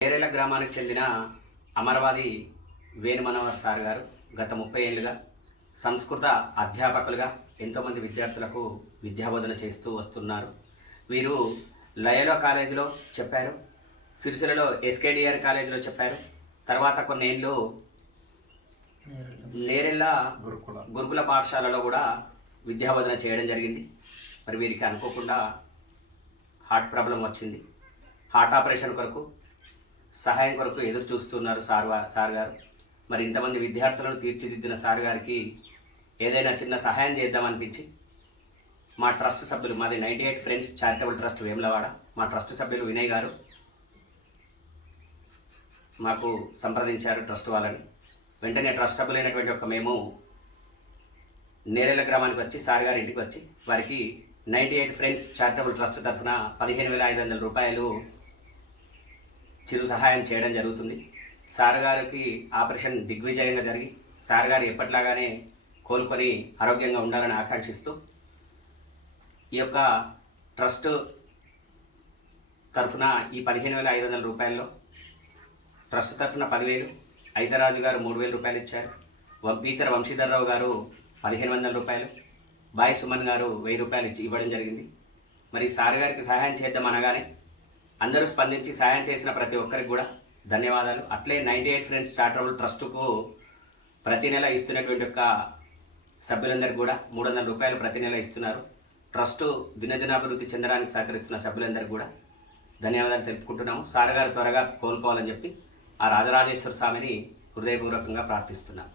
నేరేళ్ళ గ్రామానికి చెందిన అమరవాది వేణుమనోహర్ సార్ గారు గత ముప్పై ఏళ్ళుగా సంస్కృత అధ్యాపకులుగా ఎంతోమంది విద్యార్థులకు విద్యాబోధన చేస్తూ వస్తున్నారు. వీరు లయలో కాలేజీలో చెప్పారు సిరిసిల్లలో ఎస్కేడిఆర్ కాలేజీలో చెప్పారు తర్వాత కొన్నేళ్ళు నేరెళ్ళ గురుకుల గురుకుల పాఠశాలలో కూడా విద్యాబోధన చేయడం జరిగింది. మరి వీరికి అనుకోకుండా హార్ట్ ప్రాబ్లం వచ్చింది. హార్ట్ ఆపరేషన్ కొరకు సహాయం కొరకు ఎదురు చూస్తున్నారు సార్ సార్ గారు. మరి ఇంతమంది విద్యార్థులను తీర్చిదిద్దిన సార్ గారికి ఏదైనా చిన్న సహాయం చేద్దామనిపించి మా ట్రస్ట్ సభ్యులు మాది ninety eight friends charitable trust Vemulawada. మా ట్రస్ట్ సభ్యులు వినయ్ గారు మాకు సంప్రదించారు ట్రస్ట్ వాళ్ళని. వెంటనే ట్రస్ట్ సభ్యులైనటువంటి ఒక మేము నేరేల గ్రామానికి వచ్చి సార్ గారి ఇంటికి వచ్చి వారికి ninety eight friends charitable trust తరఫున పదిహేను వేల ఐదు వందల రూపాయలు చిరు సహాయం చేయడం జరుగుతుంది. సార్ గారికి ఆపరేషన్ దిగ్విజయంగా జరిగి సార్ గారు ఎప్పట్లాగానే కోలుకొని ఆరోగ్యంగా ఉండాలని ఆకాంక్షిస్తూ ఈ యొక్క ట్రస్ట్ తరఫున ఈ పదిహేను వేల ఐదు వందల రూపాయల్లో ట్రస్ట్ తరఫున పదివేలు ఐదరాజు గారు మూడు వేల రూపాయలు ఇచ్చారు. వం- పీచర్ వంశీధర్రావు గారు పదిహేను వందల రూపాయలు బాయ్ సుమన్ గారు వెయ్యి రూపాయలు ఇవ్వడం జరిగింది. మరి సార్ గారికి సహాయం చేద్దాం అనగానే అందరూ స్పందించి సాయం చేసిన ప్రతి ఒక్కరికి కూడా ధన్యవాదాలు. అట్లే నైంటీ ఎయిట్ ఫ్రెండ్స్ చారిటబుల్ ట్రస్ట్కు ప్రతి నెల ఇస్తున్నటువంటి యొక్క సభ్యులందరికీ కూడా మూడు వందల రూపాయలు ప్రతి నెల ఇస్తున్నారు. ట్రస్ట్ దినదినాభివృద్ధి చెందడానికి సహకరిస్తున్న సభ్యులందరికీ కూడా ధన్యవాదాలు తెలుపుకుంటున్నాము. సార్ గారు త్వరగా కోలుకోవాలని చెప్పి ఆ రాజరాజేశ్వర స్వామిని హృదయపూర్వకంగా ప్రార్థిస్తున్నాను